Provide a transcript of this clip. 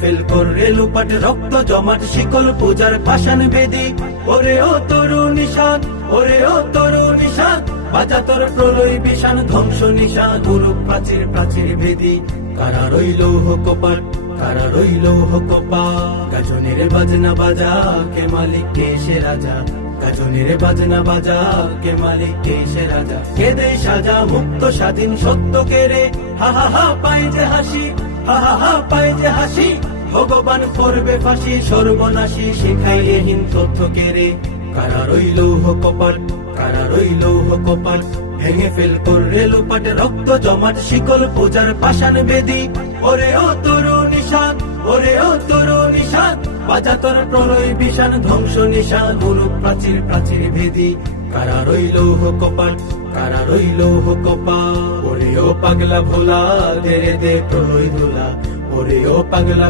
Fail করে লুপাট রক্ত জমাট শিকল পূজার পাষাণ বেদি। ওরে ও তরু নিশান, ওরে ও তরু নিশান, বাজা তোর প্রলয় বিষাণ ধ্বংস নিশান গুরু প্রাচীর প্রাচীর বেদি। কারা রইল কপাল, কারা রইল কপাল, গাজনের বাজনা বাজা কে মালিক কে সে রাজা। গাজনের বাজনা বাজা কে মালিক কে সে রাজা। কেদে সাজা মুক্ত স্বাধীন সত্য কেড়ে, হা হা হা পায় যে হাসি, হা হা হা পায় যে হাসি। ভগবান করবে ফাঁসি সর্বনাশী শিখাইয়ে হীন তথ্য কেড়ে। কারা রইল কপাল, কারা রইল কপাল, ভেঙে ফেল করে লুপাট রক্ত জমাট শিকল পূজার পাষাণ বেদি। ওরে ও তরু নিশান, ওরে ও তরু নিশান, বাজা তোর প্রলয় বিষাণ ধ্বংস নিশান গুরু প্রাচীর প্রাচীর ভেদি। কারা রইল কপাল, কারা রইল কপাল, ওরে ও পাগলা ভোলা দে রে দে প্রলয় ধুলা। ওরে ও পাগলা